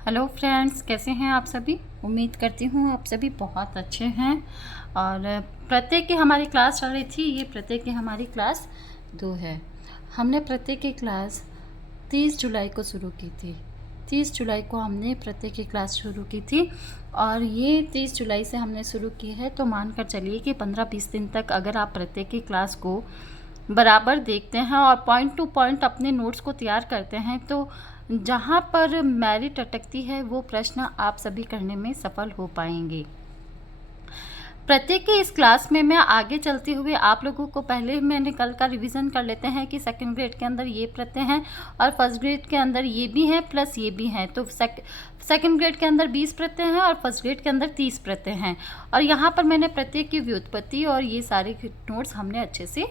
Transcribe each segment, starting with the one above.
Hello friends, कैसे हैं आप सभी। उम्मीद करती हूँ आप सभी बहुत अच्छे हैं। और प्रत्येक की हमारी क्लास चल रही थी। ये प्रत्येक की हमारी क्लास 2 है। हमने प्रत्येक की क्लास 30 जुलाई को शुरू की थी। 30 जुलाई को हमने प्रत्येक की क्लास शुरू की थी और ये 30 जुलाई से हमने शुरू की है। तो मानकर चलिए कि 15-20 दिन तक अगर आप प्रत्येक की क्लास को बराबर देखते हैं और पॉइंट टू पॉइंट अपने नोट्स को तैयार करते हैं तो जहाँ पर मेरिट अटकती है वो प्रश्न आप सभी करने में सफल हो पाएंगे। प्रत्येक की इस क्लास में मैं आगे चलते हुए आप लोगों को पहले मैंने कल का रिवीजन कर लेते हैं कि सेकंड ग्रेड के अंदर ये प्रत्यय हैं और फर्स्ट ग्रेड के अंदर ये भी हैं प्लस ये भी हैं। तो सेकंड ग्रेड के अंदर 20 प्रत्यय हैं और फर्स्ट ग्रेड के अंदर 30 प्रत्यय हैं। और यहाँ पर मैंने प्रत्येक की व्युत्पत्ति और ये सारे नोट्स हमने अच्छे से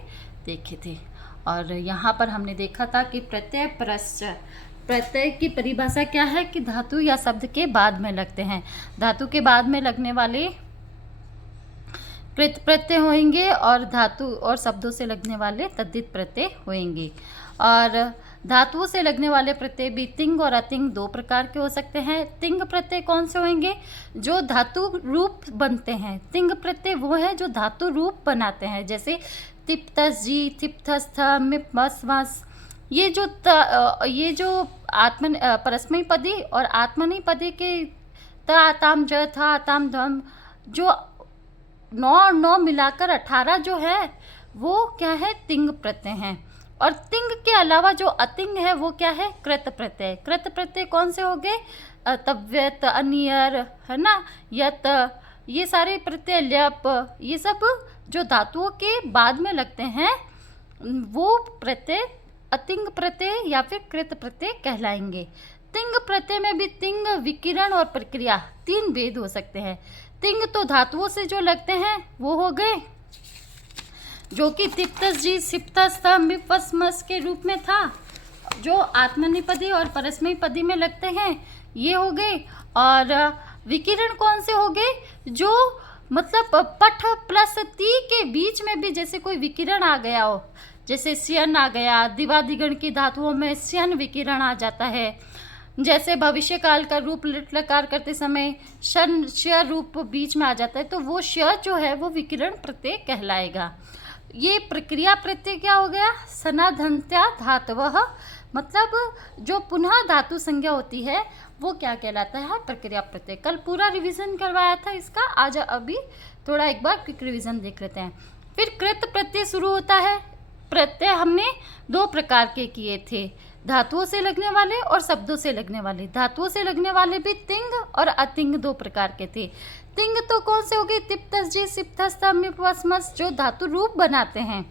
देखे थे। और यहाँ पर हमने देखा था कि प्रत्यय की परिभाषा क्या है कि धातु या शब्द के बाद में लगते हैं। धातु के बाद में लगने वाले कृत प्रत्यय होंगे और धातु और शब्दों से लगने वाले तद्धित प्रत्यय होंगे। और धातुओं से लगने वाले प्रत्यय भी तिंग और अतिंग 2 प्रकार के हो सकते हैं। तिंग प्रत्यय कौन से होंगे? जो धातु रूप बनते हैं। तिंग प्रत्यय वो है जो धातु रूप बनाते हैं, जैसे तिप्तस जी, थिप्थस थ, मिप मस वस। ये जो परस्मैपदी पदी और आत्मनेपदी पदी के त आताम ज था आताम धम, जो 9 और 9 मिलाकर 18 जो है वो क्या है? तिंग प्रत्यय हैं। और तिंग के अलावा जो अतिंग है वो क्या है? कृत प्रत्यय। कृत प्रत्यय कौन से हो गए? तव्यत, अनियर, है ना, यत, ये सारे प्रत्यय, ल्यप, ये सब जो धातुओं के बाद में लगते हैं वो प्रत्यय अतिंग प्रत्यय या फिर कृत प्रत्यय कहलाएंगे। तिंग प्रत्यय में भी तिंग, विकिरण और प्रक्रिया 3 भेद हो सकते हैं। तिंग तो धातुओं से जो लगते हैं वो हो गए, जो कि तिप्तस जी, सिप्तस था, मिपस्मस के रूप में था, जो आत्मनेपदी और परस्मैपदी में लगते हैं, ये हो गए। और विकिरण कौन से हो गए? जो मतलब पठ प्लस ती के बीच में भी जैसे कोई विकिरण आ गया हो, जैसे स्यन आ गया। दिवादिगण की धातुओं में स्यन विकिरण आ जाता है। जैसे भविष्य काल का रूप लिट लकार करते समय शन श रूप बीच में आ जाता है, तो वो श जो है वो विकिरण प्रत्यय कहलाएगा। ये प्रक्रिया प्रत्यय क्या हो गया? सनाधन्त्या धातवः, मतलब जो पुनः धातु संज्ञा होती है वो क्या कहलाता है? प्रक्रिया प्रत्यय। कल पूरा रिवीजन करवाया था इसका, आज अभी थोड़ा एक बार क्विक रिवीजन देख लेते हैं। फिर कृत प्रत्यय शुरू होता है। प्रत्यय हमने 2 प्रकार के किए थे, धातुओं से लगने वाले और शब्दों से लगने वाले। धातुओं से लगने वाले भी तिंग और अतिंग 2 प्रकार के थे। तिंग तो कौन से हो गए? तिप्तस जी, सिप्तस था, मिपस्मस, जो धातु रूप बनाते हैं।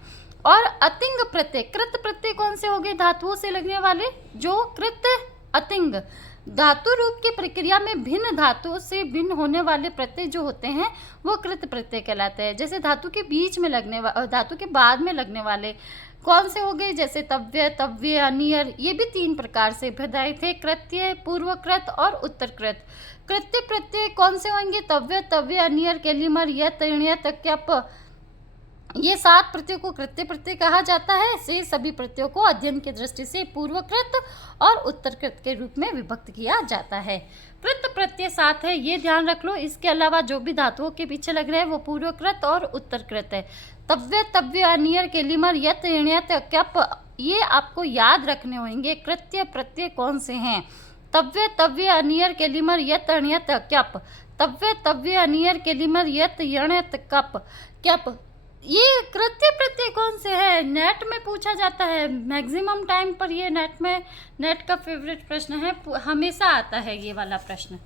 और अतिंग प्रत्यय, कृत प्रत्यय कौन से हो गए? धातुओं से लगने वाले, जो कृत अतिंग, धातु रूप की प्रक्रिया में भिन्न धातुओं से भिन्न होने वाले प्रत्यय जो होते हैं वो कृत प्रत्यय कहलाते हैं। जैसे धातु के बीच में लगने धातु के बाद में लगने वाले कौन से हो गए? जैसे तव्य, तव्य, अनियर, ये भी 3 प्रकार से भेदाए थे, कृत्य, पूर्वकृत और उत्तरकृत। कृत्य प्रत्यय कौन से होंगे? तव्य, तव्य, अनियर, केलिमर, यत, इण्यत, क्यप, ये 7 प्रत्ययों को कृत्य प्रत्यय कहा जाता है। से सभी प्रत्ययों को अध्ययन की दृष्टि से पूर्वकृत और उत्तरकृत के रूप में विभक्त किया जाता है। कृत प्रत्यय 7 है, ये ध्यान रख लो। इसके अलावा जो भी धातुओं के पीछे लग रहे हैं वो पूर्वकृत और उत्तरकृत है। तव्य, तव्य, अनियर, केलिमर, यत, इण्यत, क्यप, ये आपको याद रखने होंगे। कृत्य प्रत्यय कौन से हैं? तव्य, तव्य, अनियर, केलिमर, यत, इण्यत, क्यप। तव्य, तव्य, अनियर, केलिमर, यत, इण्यत, क्यप। ये कृत्य प्रत्यय कौन से है? नेट में पूछा जाता है मैक्सिमम टाइम पर। ये नेट का फेवरेट प्रश्न है, हमेशा आता है ये वाला प्रश्न।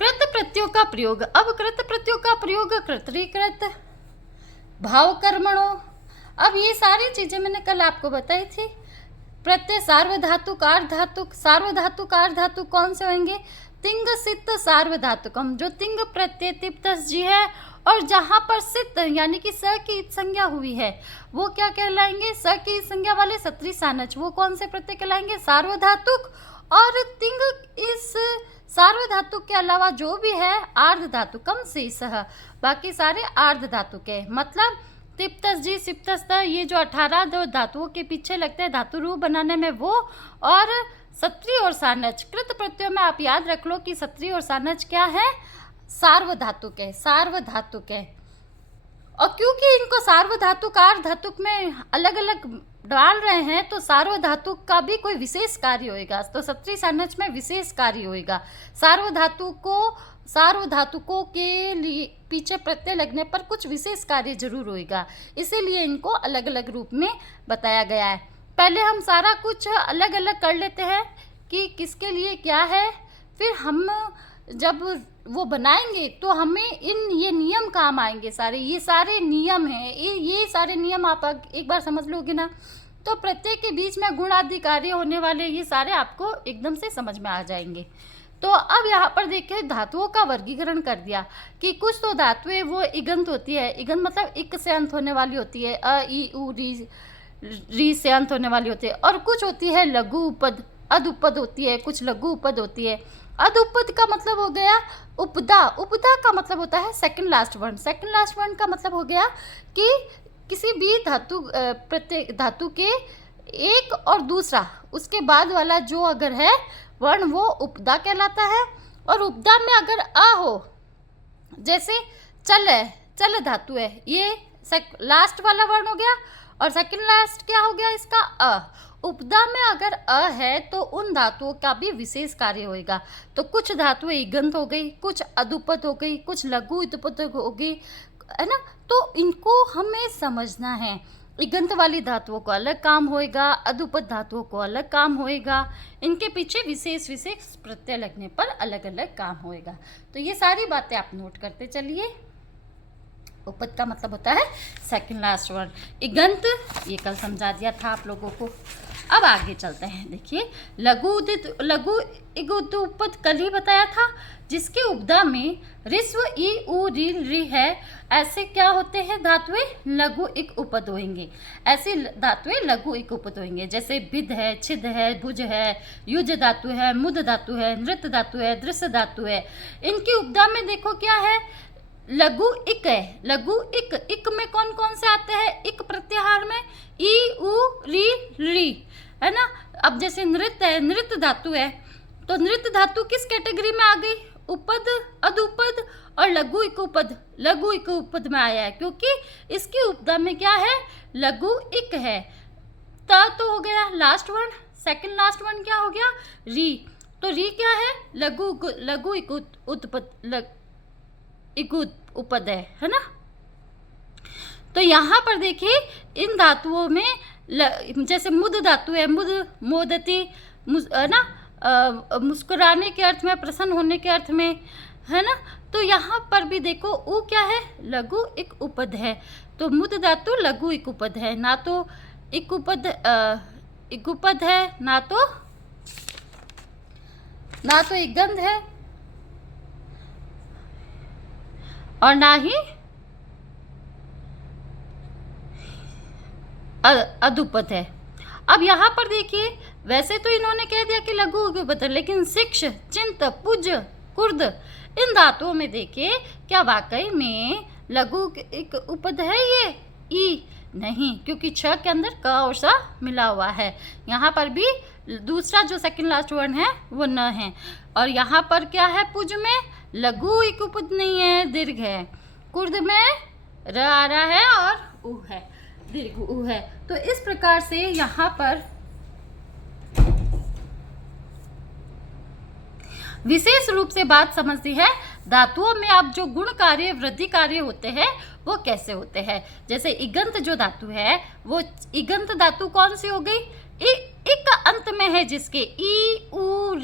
कृत प्रत्ययों का प्रयोग। अब कृत प्रत्ययों का प्रयोग कर्तरीकृत, भाव कर्मणों, अब ये सारी चीजें मैंने कल आपको बताई थी। प्रत्यय सार्वधातुक, आर्धातुक। सार्वधातुक, आर्धातुक कौन से होंगे? तिंग, सित, सार्वधातुकम। जो तिंग प्रत्यय तिप्तस जी है और जहाँ पर सित यानी कि स की इत संज्ञा हुई है वो क्या कहलाएंगे? स की इत संज्ञा वाले सत्री सानच, वो कौन से प्रत्यय कहलाएंगे? सार्वधातुक। और तिंग, इस सार्वधातुक के अलावा जो भी है आर्ध धातुकम शेषः, बाकी सारे आर्ध धातुक है। मतलब तिप्तस जी, सिप्तस त, ये जो 18 जो धातुओं के पीछे लगते हैं धातु रूप बनाने में वो, और सत्री और सानच। कृत प्रत्ययों में आप याद रख लो कि सत्री और सानच क्या है, सार्वधातुक है, सार्वधातुक है। और क्योंकि इनको सार्वधातुक अर्धातुक में अलग अलग डाल रहे हैं तो सार्वधातुक का भी कोई विशेष कार्य होएगा, तो सत्री सानच में विशेष कार्य होएगा। सार्वधातुकों के लिए पीछे प्रत्यय लगने पर कुछ विशेष कार्य जरूर होएगा, इसीलिए इनको अलग अलग रूप में बताया गया है। पहले हम सारा कुछ अलग अलग कर लेते हैं कि किसके लिए क्या है, फिर हम जब वो बनाएंगे तो हमें ये नियम काम आएंगे सारे, ये सारे नियम हैं, ये सारे नियम आप एक बार समझ लोगे ना तो प्रत्येक के बीच में गुण आदि कार्य होने वाले ये सारे आपको एकदम से समझ में आ जाएंगे। तो अब यहाँ पर देखिए धातुओं का वर्गीकरण कर दिया कि कुछ तो धातुएं वो इगंत होती है, इगंत मतलब इक से अंत होने वाली होती है, अ ई उ री से अंत होने वाली होती है, और कुछ होती है लघु उपद, अध उपद होती है, कुछ लघु उपद होती है। अध उपद का मतलब हो गया उपदा, उपदा का मतलब होता है सेकंड लास्ट वर्ण, सेकंड लास्ट वर्ण का मतलब हो गया कि किसी भी प्रत्येक धातु के एक और दूसरा उसके बाद वाला जो अगर है वर्ण वो उपदा कहलाता है। और उपदा में अगर अ हो, जैसे चल है, चल धातु है, ये लास्ट वाला वर्ण हो गया, और सेकंड लास्ट क्या हो गया इसका, अ। उपदा में अगर अ है तो उन धातुओं का भी विशेष कार्य होएगा। तो कुछ धातुएं इगंत हो गई, कुछ अधुपद हो गई, कुछ लघु उपद हो गई, है ना। तो इनको हमें समझना है, इगंत वाली धातुओं को अलग काम होएगा, अधुपद धातुओं को अलग काम होएगा, इनके पीछे विशेष विशेष प्रत्यय लगने पर अलग अलग काम होएगा। तो ये सारी बातें आप नोट करते चलिए। उपद का मतलब होता है सेकंड लास्ट वर्ण, इगंत ये कल समझा दिया था आप लोगों को। अब आगे चलते हैं, देखिए लघु इगुत उपद कल ही बताया था, जिसके उपदा में रिस्व ई उ री है, ऐसे क्या होते हैं धातुएं, लघु इक उपद होंगे, ऐसी धातुएं लघु इक उपद होंगे। जैसे भिद है, छिद है, भुज है, युज धातु है, मुद धातु है, नृत धातु है, दृश्य धातु है। इनकी उपदा में देखो क्या है, लघु इक है, लघु इक, इक में कौन कौन से आते हैं, इक प्रत्याहार में ई उ री, है ना। अब जैसे नृत्य है, नृत्य धातु है, तो नृत्य धातु किस कैटेगरी में आ गई, उपद, अधुपद और लघु इक उपद, लघु इक उपद में आया है, क्योंकि इसकी उपदा में क्या है, लघु इक है। त तो हो गया लास्ट वर्ण, सेकंड लास्ट वर्ण क्या हो गया, री, तो री क्या है, लघु इक उत्पद, इक उपद है ना। तो यहाँ पर देखिए इन धातुओं में जैसे मुद धातु है, मुद मोदती, है ना, मुस्कुराने के अर्थ में, प्रसन्न होने के अर्थ में, है ना। तो यहाँ पर भी देखो उ क्या है, लघु इक उपद है, तो मुद धातु लघु इक उपद है, ना तो इक उपद है, ना तो इगंध है और ना ही अधुपद है। अब यहाँ पर देखिए वैसे तो इन्होंने कह दिया कि लघु उपद, लेकिन शिक्ष, चिंत, पुज, कुर्द इन धातुओं में देखिए क्या वाकई में लघु एक उपद है ये, ई नहीं, क्योंकि छ के अंदर क और स मिला हुआ है। यहाँ पर भी दूसरा जो सेकंड लास्ट वर्ण है वो न है, और यहाँ पर क्या है, पुज में लघु एक उपद नहीं है, दीर्घ है, कुर्द में र आ रहा है और उ है, दीर्घ उ है। तो इस प्रकार से यहाँ पर विशेष रूप से बात समझती है धातुओं में अब जो गुण कार्य, वृद्धि कार्य होते हैं वो कैसे होते हैं। जैसे इगंत जो धातु है वो इगंत धातु कौन सी हो गई, इक अंत में है, जिसके ई उ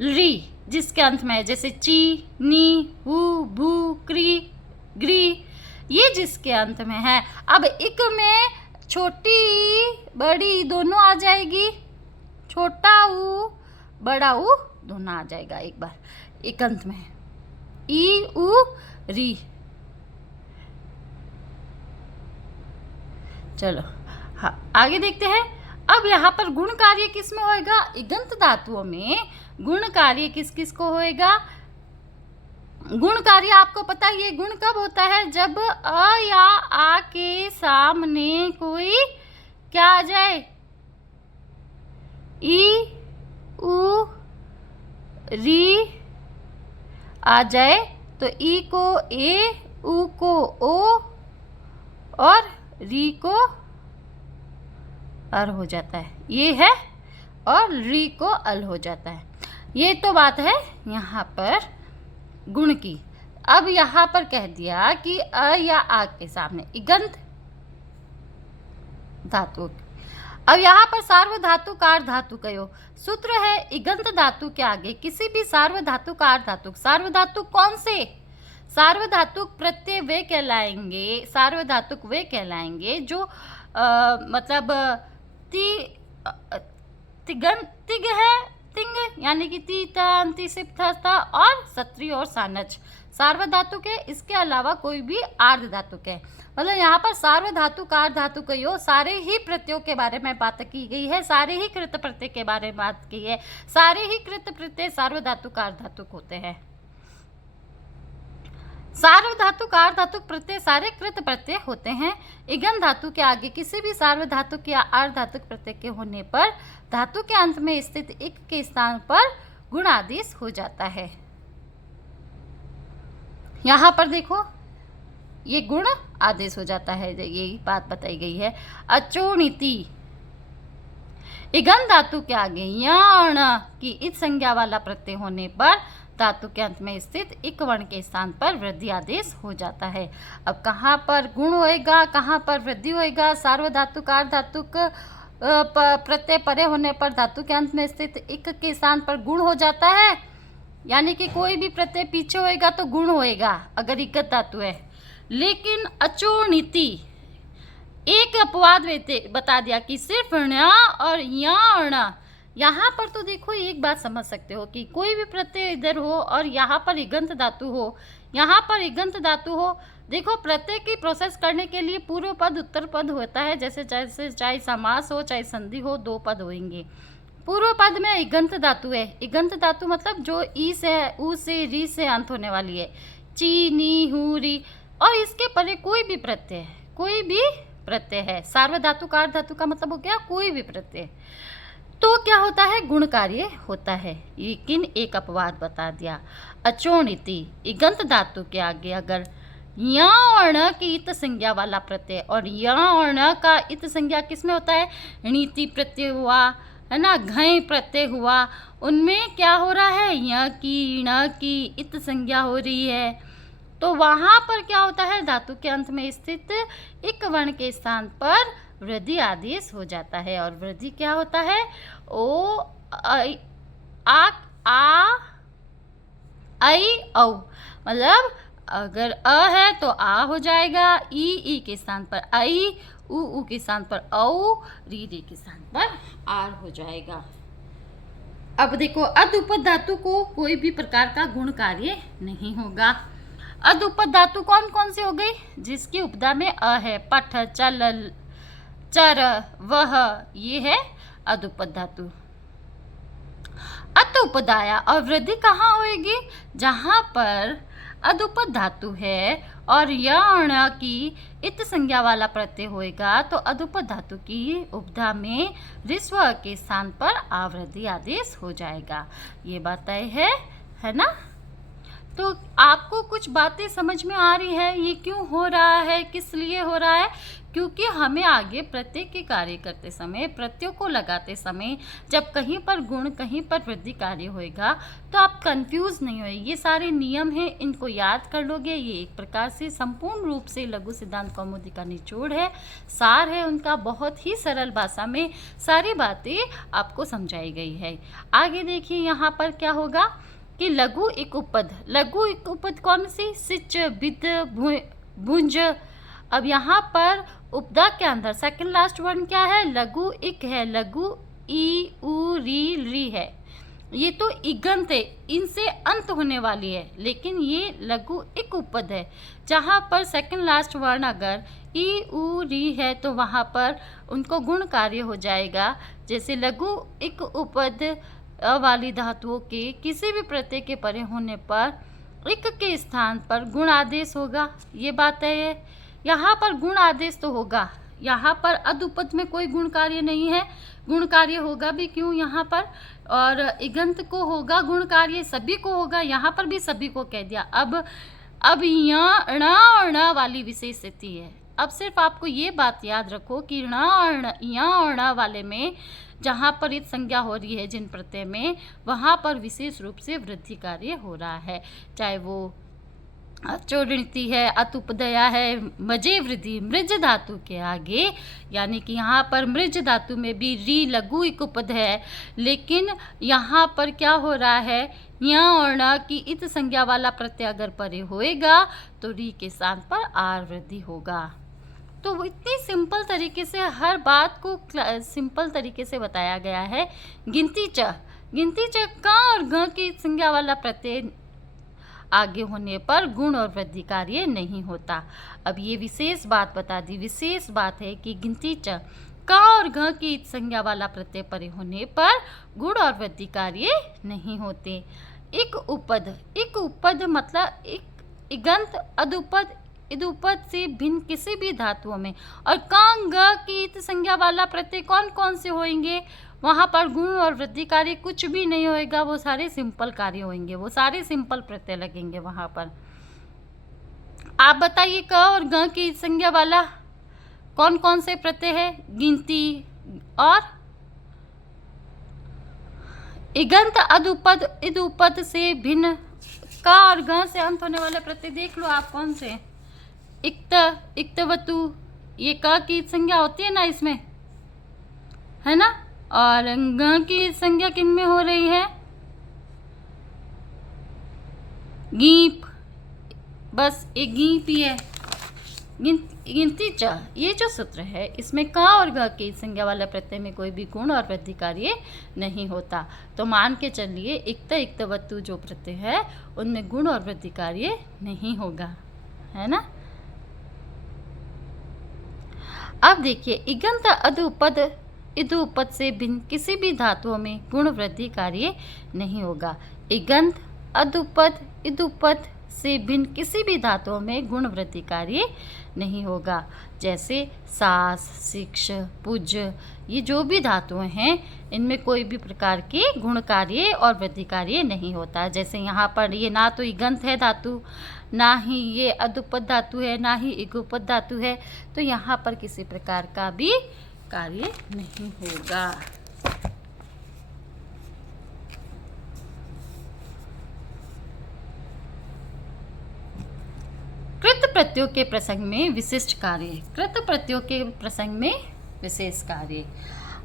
री जिसके अंत में है, जैसे ची, नी, हु, भू, क्री, ग्री, ये जिसके अंत में है। अब इक में छोटी बड़ी दोनों आ जाएगी, छोटा उ बड़ा उ दोनों आ जाएगा एक बार एक अंत में, ई उ री। चलो हाँ आगे देखते हैं। अब यहाँ पर गुण कार्य किस में होएगा, इगंत धातुओं में गुण कार्य किस किस को होएगा, गुण कार्य आपको पता है, ये गुण कब होता है? जब अ या आ के सामने कोई क्या आ जाए? ई उ री आ जाए तो ई को ए, उ को ओ और री को अर हो जाता है, ये है, और री को अल हो जाता है। ये तो बात है यहाँ पर गुण की। अब यहाँ पर कह दिया कि अ या आ के सामने इगंत धातु। अब यहाँ पर सार्वधातु कार धातु कहो। सूत्र है इगंत धातु के आगे किसी भी सार्वधातु कार धातु। सार्वधातुक कौन से? सार्वधातुक प्रत्यय वे कहलाएंगे, सार्वधातुक वे कहलाएंगे जो मतलब तिग है, तिंग यानी कि ती तन ती सिप था और सत्री और सानच सार्वधातुक है। इसके अलावा कोई भी आर्ध धातुक है। मतलब यहाँ पर सार्वधातुक आर्ध धातुक यो सारे ही प्रत्ययों के बारे में बात की गई है, सारे ही कृत प्रत्यय के बारे में बात की है। सारे ही कृत प्रत्यय सार्वधातुक आर्ध धातुक होते हैं। सार्वधातुक आर्ध धातुक प्रत्यय सारे कृत प्रत्यय होते हैं। इगन धातु के आगे किसी भी सार्वधातुक या आर्ध धातुक प्रत्यय के होने पर धातु के अंत में स्थित इक के स्थान पर गुण आदेश हो जाता है। यहाँ पर देखो ये गुण आदेश हो जाता है, यही बात बताई गई है। अचोणिति इगन धातु के आगे यण की इत संज्ञा वाला प्रत्यय होने पर धातु के अंत में स्थित इक वर्ण के स्थान पर वृद्धि आदेश हो जाता है। अब कहाँ पर गुण होएगा, कहाँ पर वृद्धि होएगा? सार्वधातुक आर्ध धातुक प्रत्यय परे होने पर धातु के अंत में स्थित इक के स्थान पर गुण हो जाता है, यानी कि कोई भी प्रत्यय पीछे होएगा तो गुण होएगा अगर इगत धातु है। लेकिन अचोणिति एक अपवाद बता दिया कि सिर्फ ण और यण। यहाँ पर तो देखो एक बात समझ सकते हो कि कोई भी प्रत्यय इधर हो और यहाँ पर इगंत धातु हो, यहाँ पर इगंत धातु हो। देखो प्रत्यय की प्रोसेस करने के लिए पूर्व पद उत्तर पद होता है, जैसे चाहे समास हो चाहे संधि हो, दो पद होंगे। पूर्व पद में इगंत धातु है। इगंत धातु मतलब जो ई से उ से री से अंत होने वाली है, ची नी हु री, और इसके परे कोई भी प्रत्यय है, कोई भी प्रत्यय है। सार्वधातुक आर्ध धातु का मतलब हो गया कोई भी प्रत्यय, तो क्या होता है? गुण कार्य होता है। लेकिन एक अपवाद बता दिया, अचोणिति इगंत धातु के आगे अगर यण की इत संज्ञा वाला प्रत्यय, और यण का इत संज्ञा किसमें होता है? णीति प्रत्यय हुआ है ना, घय प्रत्यय हुआ, उनमें क्या हो रहा है? य की ण की इत संज्ञा हो रही है, तो वहां पर क्या होता है? धातु के अंत में स्थित इक वर्ण के स्थान पर वृद्धि आदेश हो जाता है। और वृद्धि क्या होता है? ओ आई औ, मतलब अगर अ है तो आ हो जाएगा, ई के स्थान पर आई, उ के स्थान पर औ, री के स्थान पर आर हो जाएगा। अब देखो अधोपद धातु को कोई भी प्रकार का गुण कार्य नहीं होगा। अधोपद धातु कौन कौन सी हो गई? जिसकी उपदा में अ है, पठ, चल, चर, वह, ये है अधोपद धातु। अतोपदाया और वृद्धि कहाँ होएगी? जहाँ पर अधोपद धातु है और यण की इत संज्ञा वाला प्रत्यय होएगा तो अधोपद धातु की उपधा में ऋस्व के स्थान पर आवृद्धि आदेश हो जाएगा। ये बात तय है ना? तो आपको कुछ बातें समझ में आ रही है ये क्यों हो रहा है, किस लिए हो रहा है? क्योंकि हमें आगे प्रत्यय के कार्य करते समय, प्रत्ययों को लगाते समय जब कहीं पर गुण कहीं पर वृद्धि कार्य होएगा तो आप कंफ्यूज नहीं होए। ये सारे नियम हैं, इनको याद कर लोगे। ये एक प्रकार से संपूर्ण रूप से लघु सिद्धांत कौमुदी का निचोड़ है, सार है उनका। बहुत ही सरल भाषा में सारी बातें आपको समझाई गई है। आगे देखिए यहाँ पर क्या होगा कि लघु एक उपपद। लघु एक उपपद कौन सी? सिच, बिद, भुंज। अब यहाँ पर उपदा के अंदर सेकंड लास्ट वर्ण क्या है? लघु इक है। लघु ई उ री है। ये तो इगंत है, इनसे अंत होने वाली है, लेकिन ये लघु इक उपपद है। जहाँ पर सेकंड लास्ट वर्ण अगर ई उ री है तो वहाँ पर उनको गुण कार्य हो जाएगा। जैसे लघु इक उपपद वाली धातुओं के किसी भी प्रत्यय के परे होने पर इक के स्थान पर गुण आदेश होगा, ये बात है। यहाँ पर गुण आदेश तो होगा, यहाँ पर अदुपद में कोई गुण कार्य नहीं है, गुण कार्य होगा भी क्यों यहाँ पर, और इगंत को होगा गुण कार्य, सभी को होगा, यहाँ पर भी सभी को कह दिया। अब यहाँ ण और ण वाली विशेष स्थिति है। अब सिर्फ आपको ये बात याद रखो कि ण और यहाँ और ण वाले में जहाँ पर इत संज्ञा हो रही है जिन प्रत्यय में, वहाँ पर विशेष रूप से वृद्धि कार्य हो रहा है, चाहे वो चोड़िणती है, अतुपदया है, मजे वृद्धि मृज धातु के आगे, यानी कि यहाँ पर मृज धातु में भी री लघु इक उपद है, लेकिन यहाँ पर क्या हो रहा है, यहाँ और न की इत संज्ञा वाला प्रत्यय अगर परे होएगा तो री के स्थान पर आर वृद्धि होगा। तो इतनी सिंपल तरीके से हर बात को सिंपल तरीके से बताया गया है। गिनती च का और ग की संज्ञा वाला प्रत्यय आगे होने पर गुण और वृद्धि कार्य नहीं होता। अब ये विशेष बात बता दी, विशेष बात है कि गिनती च का और घ की संज्ञा वाला प्रत्यय परे होने पर गुण और वृद्धि कार्य नहीं होते। इक उपद मतलब इगंत अदुपद इदुपद से भिन्न किसी भी धातुओं में, और कांग की संज्ञा वाला प्रत्यय कौन कौन से होंगे, वहाँ पर गुण और वृद्धि कार्य कुछ भी नहीं होएगा, वो सारे सिंपल कार्य होंगे, वो सारे सिंपल प्रत्यय लगेंगे वहाँ पर। आप बताइए क और ग की संज्ञा वाला कौन कौन से प्रत्यय है, गिनती और इगंत अदुपद इदुपद से भिन्न, का और ग से अंत होने वाले प्रत्यय देख लो आप कौन से, इक्त इक्तवतु, ये क की संज्ञा होती है ना इसमें, है ना, और ग की संज्ञा किन में हो रही है, गीप, बस एक गीप ही है। गिनती च, ये जो सूत्र है इसमें का और ग की संज्ञा वाला प्रत्यय में कोई भी गुण और वृद्धि कार्य नहीं होता, तो मान के चलिए इक्तवतु जो प्रत्यय है उनमें गुण और वृद्धि कार्य नहीं होगा, है ना। अब देखिए इगंत अदुपद इदुपद से भिन्न किसी भी धातुओं में गुण वृद्धि कार्य नहीं होगा। इगंत अदुपद इदुपद से भिन्न किसी भी धातुओं में गुण वृद्धि कार्य नहीं होगा। जैसे सास, शिक्ष, पुज, ये जो भी धातुएं हैं इनमें कोई भी प्रकार के गुण कार्य और वृद्धि कार्य नहीं होता। जैसे यहाँ पर ये ना तो इगंत है धातु, ना ही ये अदुपद धातु है, ना ही इगुपद धातु है, तो यहाँ पर किसी प्रकार का भी कार्य नहीं होगा। कृत प्रत्ययों के प्रसंग में विशिष्ट कार्य, कृत प्रत्ययों के प्रसंग में विशेष कार्य।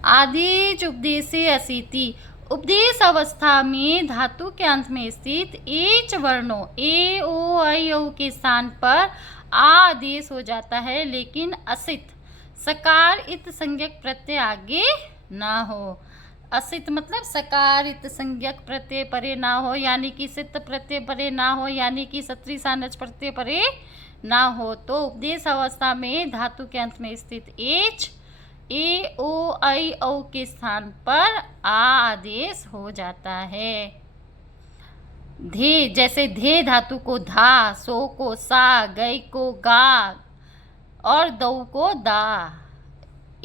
आदेश उपदेशे असिति, उपदेश अवस्था में धातु के अंत में स्थित एच वर्णों ए ओ आई औ के स्थान पर आदेश हो जाता है, लेकिन असित सकार इत संज्ञक प्रत्यय आगे ना हो। असित मतलब सकार इत संज्ञक प्रत्यय परे ना हो, यानी कि सित प्रत्यय परे ना हो, यानी कि सत्री सानच प्रत्यय परे ना हो, तो उपदेश अवस्था में धातु के अंत में स्थित एच ए ओ आई औ के स्थान पर आ आदेश हो जाता है। धे, जैसे धे धातु को धा, सो को सा, गई को गा और दौ को दा।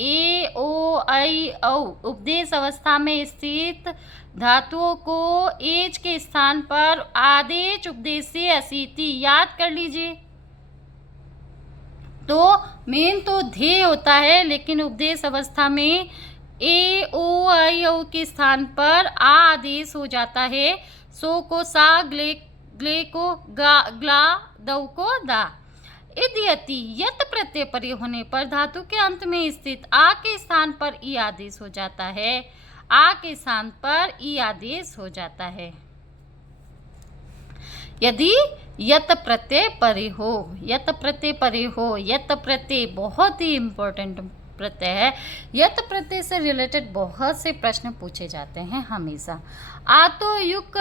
ए ओ आई औ उपदेश अवस्था में स्थित धातुओं को एच के स्थान पर आदेश उपदेश से असिति याद कर लीजिए। तो मेन तो धे होता है, लेकिन उपदेश अवस्था में ए ओ आई औ के स्थान पर आ आदेश हो जाता है। सो को सा, ग्ले को गा, ग्ला, दौ को दा। यद्यपि यत प्रत्यय परे होने पर धातु के अंत में स्थित आ के स्थान पर ई आदेश हो जाता है, आ के स्थान पर ई आदेश हो जाता है। यदि यत प्रत्यय परे हो, यत प्रत्यय परे हो, यत प्रत्यय बहुत ही इम्पोर्टेंट प्रत्यय है। यत प्रत्यय से रिलेटेड बहुत से प्रश्न पूछे जाते हैं हमेशा। आतो युक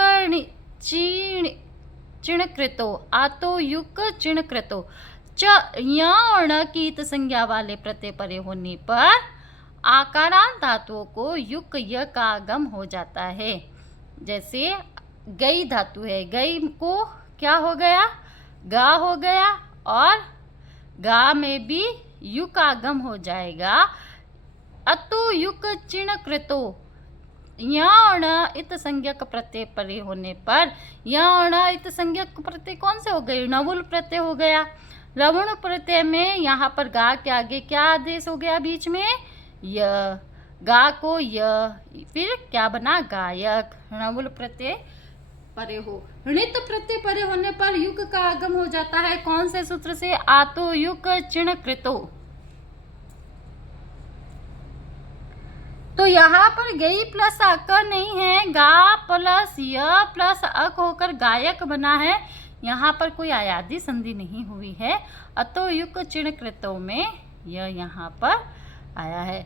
चिणकृतो, आतो युक चिणकृतो, च या और न की इत संज्ञा वाले प्रत्यय परे होने पर आकारांत धातुओं को युक य का आगम हो जाता है। जैसे गई धातु है, गई को क्या हो गया, गा हो गया, और गा में भी यु का आगम हो जाएगा। अतु युक चिण कृतो, यण इत संज्ञक प्रत्यय परे होने पर, यण इत संज्ञक प्रत्यय कौन से हो गए, णवुल प्रत्यय हो गया। लवण प्रत्यय में यहाँ पर गा के आगे क्या आदेश हो गया, बीच में य, गा को य, फिर क्या बना, गायक। णवुल प्रत्यय परे हो, णित प्रत्यय परे होने पर युग का आगम हो जाता है, कौन से सूत्र से, आतो युक चिण कृतो। तो यहाँ पर गई प्लस अक नहीं है, गा प्लस य प्लस अक होकर गायक बना है। यहाँ पर कोई आयादी संधि नहीं हुई है। अतो युक चिण कृतो में यह यहाँ पर आया है।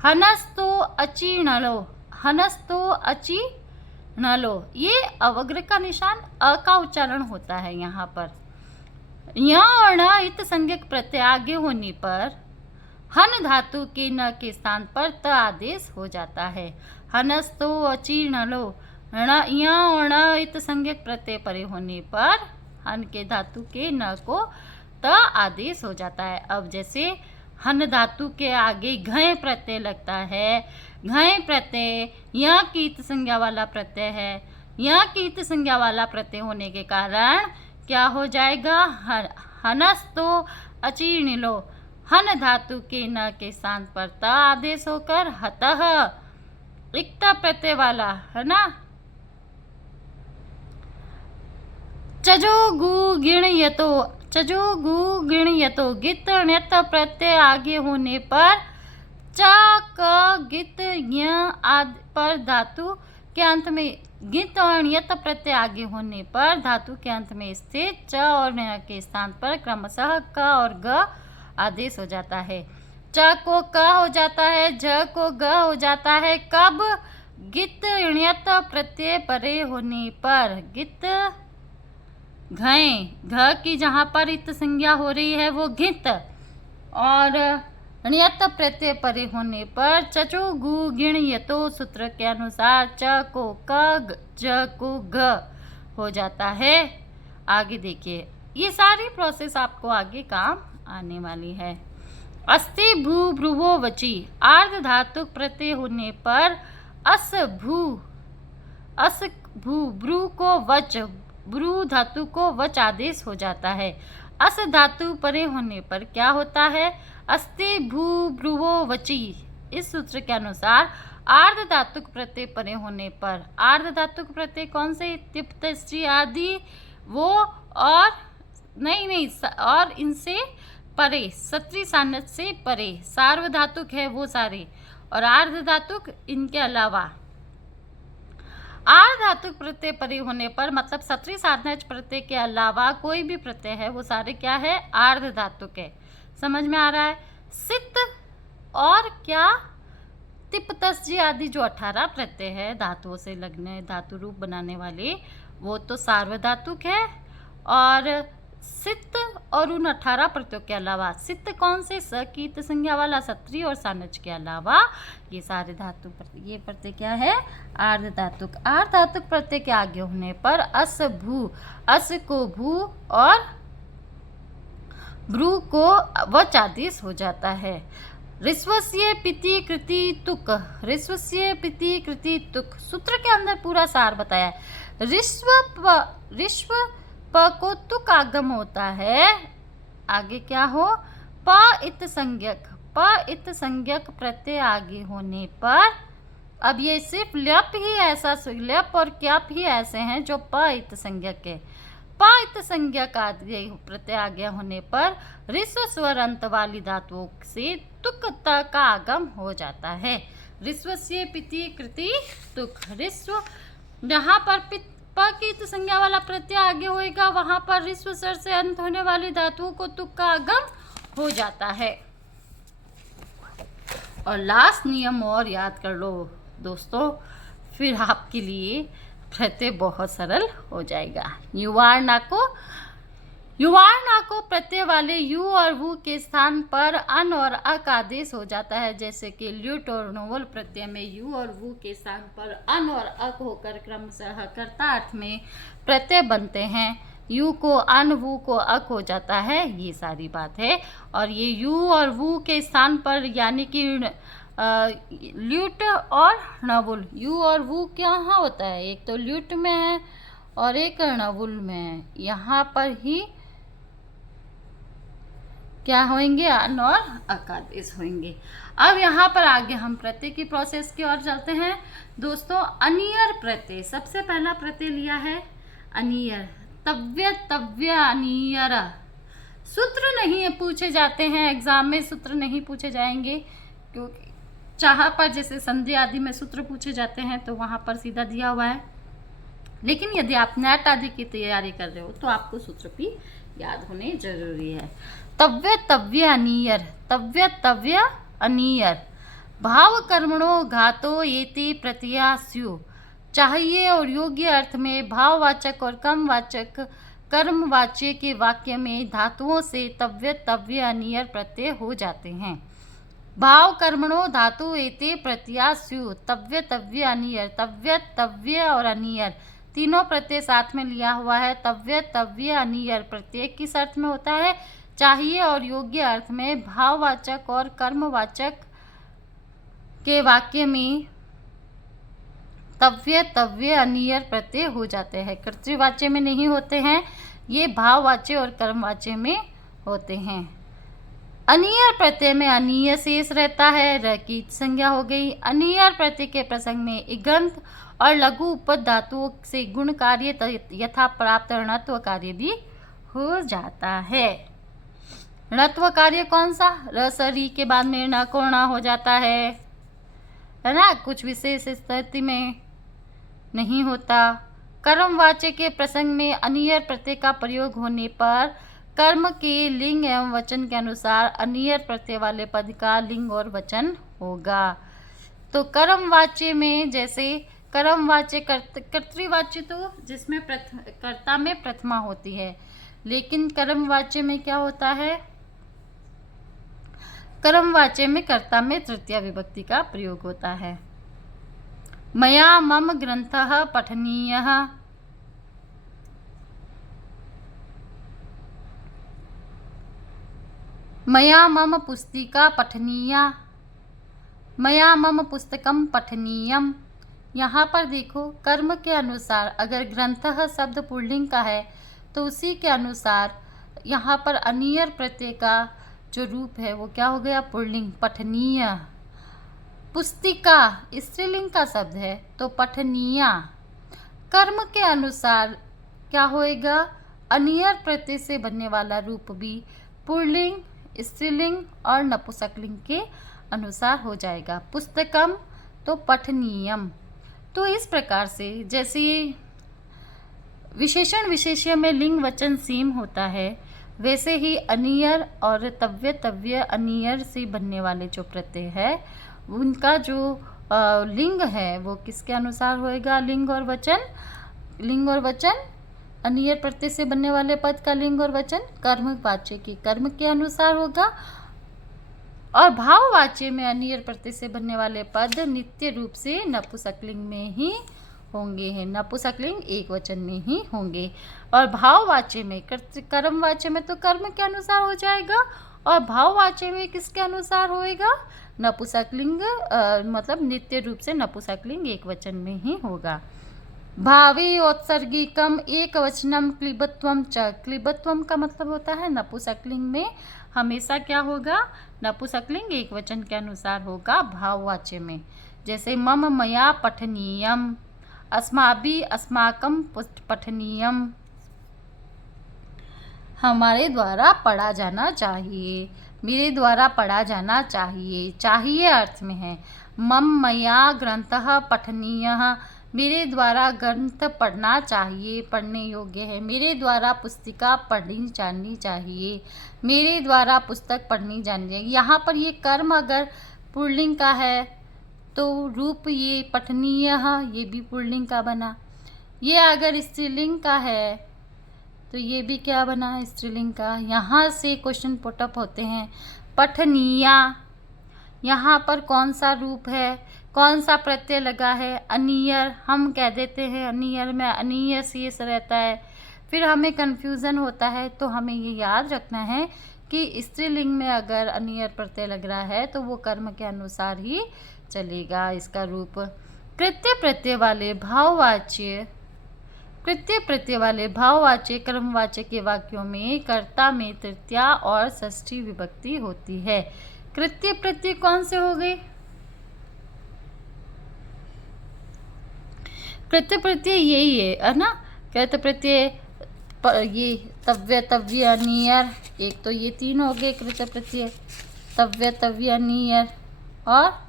हनस्तो अचीणलो, हनस्तो अचीणलो, ये अवग्र का निशान अ का उच्चारण होता है यहाँ पर। यण इत संज्ञक प्रत्यय आगे होने पर हन धातु के न के स्थान पर त आदेश हो जाता है। हनस्तो अचीर्णलो, ण इत संज्ञक प्रत्यय परे होने पर हन के धातु के न को त आदेश हो जाता है। अब जैसे हन धातु के आगे घय प्रत्यय लगता है, घय प्रत्यय य की इत संज्ञा वाला प्रत्यय है, य की इत संज्ञा वाला प्रत्यय होने के कारण क्या हो जाएगा, हनस्तो अचीर्णलो, हन धातु के न के स्थान पर त आदेश होकर हतः इक्त प्रत्यय वाला है ना, चजो गु गिणयतो, चजो गु गिणयतो, गित ण्यत प्रत्यय आगे होने पर च क गित य आदि पर धातु के अंत में, गित और ण्यत प्रत्यय आगे होने पर धातु के अंत में स्थित च और ण्य के स्थान पर क्रमशः क और ग आदेश हो जाता है। च को क हो जाता है, झ को ग हो जाता है, कब, गित ण्यत प्रत्यय परे होने पर, गित घय, घ की जहाँ पर इत संज्ञा हो रही है वो घित, और ण्यत प्रत्यय परे होने पर चचो गु गिणयतो सूत्र के अनुसार च को क, ज को घ हो जाता है। आगे देखिए, ये सारी प्रोसेस आपको आगे काम आने वाली है। अस्ति भू भ्रुवो वची, आर्ध धातुक प्रत्यय होने पर अस भू, अस भू, भ्रू को वच, भ्रू धातु को वच आदेश हो जाता है। अस धातु परे होने पर क्या होता है, अस्ति भू भ्रुवो वची। इस सूत्र के अनुसार आर्ध धातुक प्रत्यय परे होने पर, आर्ध धातुक प्रत्यय कौन से, तिप तस्जी आदि वो, और नहीं और इनसे परे, सत्री सानच से परे, सार्वधातुक है वो सारे, और आर्ध धातुक इनके अलावा। आर्ध धातुक प्रत्यय परे होने पर मतलब सत्री सानच प्रत्यय के अलावा कोई भी प्रत्यय है वो सारे क्या है, आर्ध धातुक है। समझ में आ रहा है। सित और क्या, तिप तस्जी आदि जो 18 प्रत्यय है धातुओं से लगने, धातु रूप बनाने वाले, वो तो सार्वधातुक है। और सित और उन 18 प्रत्ययों के अलावा, सित कौन से, स की इत संज्ञा वाला सत्री और सानच के अलावा ये सारे धातु प्रत्यय, ये प्रत्यय क्या है, आर्ध धातुक। आर्ध धातुक प्रत्यय के आगे होने पर अस भू, अस को भू और भ्रू को वच आदेश हो जाता है। ऋस्वस्य पिति कृति तुक, ऋस्वस्य पिति कृति तुक, सूत्र के अंदर पूरा सार बताया है। ऋष्व प को तुक आगम होता है, आगे क्या हो, प इत संज्ञक, प इत संज्ञक प्रत्यय आगे होने पर, अब ये सिर्फ ल्यप ही ऐसा, ल्यप और क्यप ही ऐसे हैं जो प इत संज्ञक है। प इत संज्ञक आगे प्रत्यय आगे होने पर ऋस्व स्वर अंत वाली धातुओं से तुक त का आगम हो जाता है। ऋस्वस्य पिति कृति तुक, ऋस्व जहाँ पर प की इत संज्ञा वाला प्रत्यय आगे होएगा वहां पर ऋस्व स्वर से अंत होने वाली धातुओं को तुक का आगम हो जाता है। और लास्ट नियम और याद कर लो दोस्तों, फिर आपके लिए प्रत्यय बहुत सरल हो जाएगा। युवार्णा को प्रत्यय वाले यू और वु के स्थान पर अन और अक आदेश हो जाता है, जैसे कि ल्युट और नोवल प्रत्यय में यू और वु के स्थान पर अन और अक होकर क्रमशः कर्ता अर्थ में प्रत्यय बनते हैं। यू को अन, वू को अक हो जाता है, ये सारी बात है। और ये यू और वू के स्थान पर यानी कि ल्यूट और णवुल, यू और वू कहाँ होता है, एक तो ल्यूट में है और एक णवुल में है, यहाँ पर ही क्या होंगे, अन और अक आदेश होंगे। अब यहाँ पर आगे हम प्रत्यय की प्रोसेस की ओर चलते हैं दोस्तों। अनियर प्रत्यय, सबसे पहला प्रत्यय लिया है अनियर, तव्य तव्य अनियर। सूत्र नहीं पूछे जाते हैं एग्जाम में, सूत्र नहीं पूछे जाएंगे, क्योंकि चाह पर जैसे संधि आदि में सूत्र पूछे जाते हैं तो वहाँ पर सीधा दिया हुआ है। लेकिन यदि आप नेट आदि की तैयारी कर रहे हो तो आपको सूत्र भी याद होने जरूरी है। तव्य तव्य अनियर, तव्य तव्य अनियर। भाव कर्मणो घातो येति प्रत्यया स्यु। चाहिए और योग्य अर्थ में भाववाचक और कर्मवाचक कर्मवाच्य के वाक्य में धातुओं से तव्य तव्य अनियर प्रत्यय हो जाते हैं। भाव कर्मणो धातु एते प्रत्यया स्यु, तव्य तव्य अनियर, तव्य तव्य और अनियर तीनों प्रत्यय साथ में लिया हुआ है। तव्य तव्य अनियर प्रत्यय किस अर्थ में होता है, चाहिए और योग्य अर्थ में भाववाचक और कर्मवाचक के वाक्य में तव्य तव्य अनियर प्रत्यय हो जाते हैं। कर्तृवाच्य में नहीं होते हैं, ये भाववाच्य और कर्मवाच्य में होते हैं। अनियर प्रत्यय में अनीय शेष रहता है, र की संज्ञा हो गई। अनियर प्रत्यय के प्रसंग में इगंत और लघु उपद धातुओं से गुण कार्य यथा प्राप्त ऋणत्व कार्य भी हो जाता है। ऋणत्व कार्य कौन सा, रसरी के बाद में ण को ण हो जाता है ना, कुछ विशेष स्थिति में नहीं होता। कर्मवाच्य के प्रसंग में अनियर प्रत्यय का प्रयोग होने पर कर्म के लिंग एवं वचन के अनुसार अनियर प्रत्यय वाले पद का लिंग और वचन होगा। तो कर्मवाच्य में जैसे कर्मवाच्य कर्तृवाच्य तो जिसमें कर्ता में प्रथमा होती है, लेकिन कर्मवाच्य में क्या होता है, कर्मवाच्य में कर्ता में तृतीया विभक्ति का प्रयोग होता है। मया मम ग्रंथः पठनीयः, मया मम पुस्तिका पठनीया, मया मम पुस्तकम पठनीयम। यहाँ पर देखो कर्म के अनुसार अगर ग्रंथः शब्द पुल्लिंग का है तो उसी के अनुसार यहाँ पर अनियर प्रत्यय का जो रूप है वो क्या हो गया, पुल्लिंग, पठनीय। पुस्तिका स्त्रीलिंग का शब्द है तो पठनीया। कर्म के अनुसार क्या होएगा, अनियर प्रत्यय से बनने वाला रूप भी पुल्लिंग, स्त्रीलिंग और नपुंसकलिंग के अनुसार हो जाएगा। पुस्तकम तो पठनीयम। तो इस प्रकार से जैसे विशेषण विशेष्य में लिंग वचन सेम होता है, वैसे ही अनियर और तव्य तव्य अनियर से बनने वाले जो प्रत्यय है उनका जो लिंग है वो किसके अनुसार होएगा, लिंग और वचन। लिंग और वचन अनियर प्रत्यय से बनने वाले पद का लिंग और वचन कर्मवाच्य के कर्म के अनुसार होगा, और भाववाच्य में अनियर प्रत्यय से बनने वाले पद नित्य रूप से नपुंसकलिंग में ही होंगे, हैं नपुंसकलिंग एक वचन में ही होंगे। और भाववाच्य में कर्मवाच्य में तो कर्म के अनुसार हो जाएगा, और भाववाच्य में किसके अनुसार होएगा, नपुंसकलिंग मतलब नित्य रूप से नपुंसकलिंग एक वचन में ही होगा। भावी औत्सर्गिकम एक वचनम क्लिबत्वम च, क्लिबत्वम का मतलब होता है नपुंसकलिंग में हमेशा क्या होगा, नपुंसकलिंग एक वचन के अनुसार होगा भाववाच्य में। जैसे मम मया पठनीयम, अस्माभि अस्माकम पठनीयम, हमारे द्वारा पढ़ा जाना चाहिए, मेरे द्वारा पढ़ा जाना चाहिए, चाहिए अर्थ में है। मम मया ग्रंथः पठनीयः, मेरे द्वारा ग्रंथ पढ़ना चाहिए, पढ़ने योग्य है। मेरे द्वारा पुस्तिका पढ़नी जाननी चाहिए, मेरे द्वारा पुस्तक पढ़नी जाननी चाहिए। यहाँ पर ये कर्म अगर पुल्लिंग का है तो रूप ये पठनीय ये भी पुल्लिंग का बना। ये अगर स्त्रीलिंग का है तो ये भी क्या बना, स्त्रीलिंग का। यहाँ से क्वेश्चन पुटअप होते हैं। पठनीया, यहाँ पर कौन सा रूप है, कौन सा प्रत्यय लगा है, अनियर, हम कह देते हैं अनियर में अनिय शेष रहता है, फिर हमें कन्फ्यूज़न होता है, तो हमें ये याद रखना है कि स्त्रीलिंग में अगर अनियर प्रत्यय लग रहा है तो वो कर्म के अनुसार ही चलेगा। इसका रूप कृत्य प्रत्यय वाले भाववाच्य कर्मवाच्य के वाक्यों में कर्ता में तृतीया और षष्ठी विभक्ति होती है। कृत्य प्रत्यय कौन से हो गए? कृत्य प्रत्यय यही है ना। कृत्य प्रत्यय ये तव्य तव्य नियर, एक तो ये 3 हो गए कृत्य प्रत्यय, तव्य तव्य नियर, और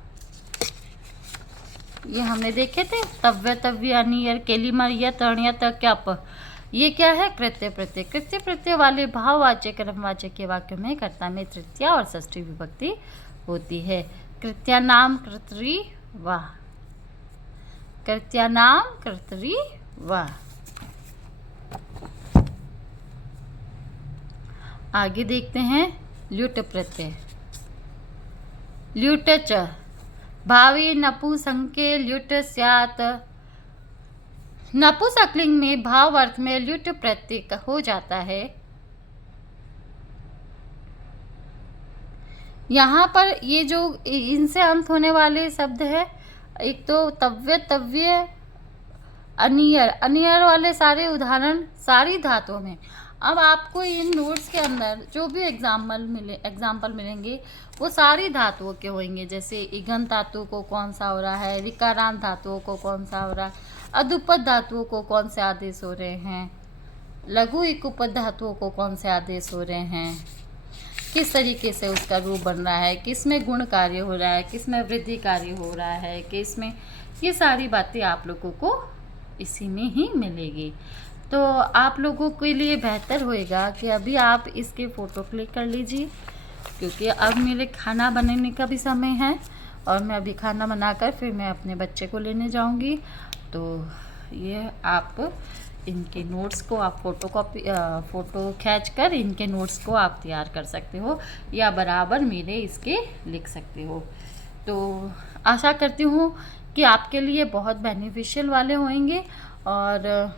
ये हमने देखे थे तव्य तव्य नियर केलिमर या तण्य तक्याप, ये क्या है? कृत्य प्रत्यय। कृत्य प्रत्यय वाले भाववाच्य कर्मवाच्य के वाक्यों में कर्ता में तृतीया और षष्ठी विभक्ति होती है। कृत्यानाम कर्तरी वाह, कृत्यानाम कर्तरी वाह। आगे देखते हैं ल्युट प्रत्यय। ल्युट च भावी नपुंसके ल्युट स्यात्। नपुंसकलिंग में भाव अर्थ में ल्युट प्रत्यय हो जाता है। यहाँ पर ये जो इनसे अंत होने वाले शब्द है, एक तो तव्य तव्य अनियर, अनियर वाले सारे उदाहरण सारी धातुओं में। अब आपको इन नोट्स के अंदर जो भी एग्जाम्पल मिलेंगे वो सारी धातुओं के होंगे। जैसे इगंत धातु को कौन सा हो रहा है, विकारांत धातुओं को कौन सा हो रहा है, अदुपद धातुओं को कौन से आदेश हो रहे हैं, लघु इकुपद धातुओं को कौन से आदेश हो रहे हैं, किस तरीके से उसका रूप बन रहा है, किस में गुण कार्य हो रहा है, किस में वृद्धि कार्य हो रहा है, किस में, ये सारी बातें आप लोगों को इसी में ही मिलेगी। तो आप लोगों के लिए बेहतर होएगा कि अभी आप इसके फ़ोटो क्लिक कर लीजिए, क्योंकि अब मेरे खाना बनाने का भी समय है और मैं अभी खाना बनाकर फिर मैं अपने बच्चे को लेने जाऊंगी। तो ये आप इनके नोट्स को आप फ़ोटो खींच कर इनके नोट्स को आप तैयार कर सकते हो या बराबर मेरे इसके लिख सकते हो। तो आशा करती हूँ कि आपके लिए बहुत बेनिफिशियल वाले होंगे, और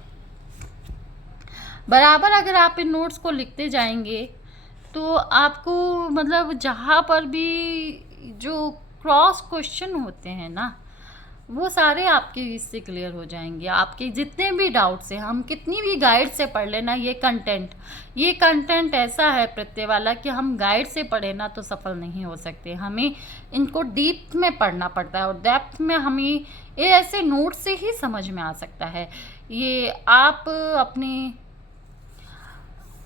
बराबर अगर आप इन नोट्स को लिखते जाएंगे तो आपको मतलब जहाँ पर भी जो क्रॉस क्वेश्चन होते हैं ना, वो सारे आपके इससे क्लियर हो जाएंगे। आपके जितने भी डाउट्स हैं, हम कितनी भी गाइड से पढ़ लेना, ये कंटेंट ऐसा है प्रत्यय वाला कि हम गाइड से पढ़े ना तो सफल नहीं हो सकते। हमें इनको डीप में पढ़ना पड़ता है और डेप्थ में हमें ये ऐसे नोट से ही समझ में आ सकता है। ये आप अपनी,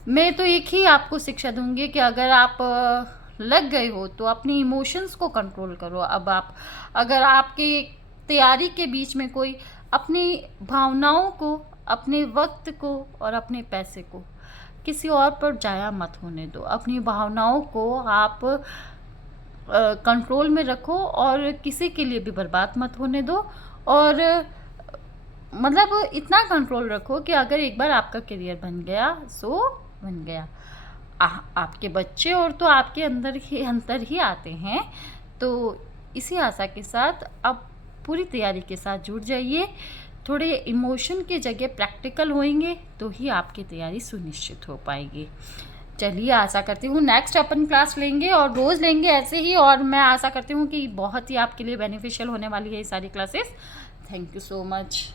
मैं तो एक ही आपको शिक्षा दूंगी कि अगर आप लग गए हो तो अपनी इमोशंस को कंट्रोल करो। अब आप अगर आपकी तैयारी के बीच में कोई अपनी भावनाओं को, अपने वक्त को और अपने पैसे को किसी और पर जाया मत होने दो। अपनी भावनाओं को आप कंट्रोल में रखो और किसी के लिए भी बर्बाद मत होने दो। और मतलब इतना कंट्रोल रखो कि अगर एक बार आपका करियर बन गया सो बन गया। आपके बच्चे और तो आपके अंदर ही आते हैं। तो इसी आशा के साथ आप पूरी तैयारी के साथ जुड़ जाइए। थोड़े इमोशन की जगह प्रैक्टिकल होंगे तो ही आपकी तैयारी सुनिश्चित हो पाएगी। चलिए, आशा करती हूँ नेक्स्ट अपन क्लास लेंगे और रोज़ लेंगे ऐसे ही, और मैं आशा करती हूँ कि बहुत ही आपके लिए बेनिफिशियल होने वाली है ये सारी classes. Thank you so much.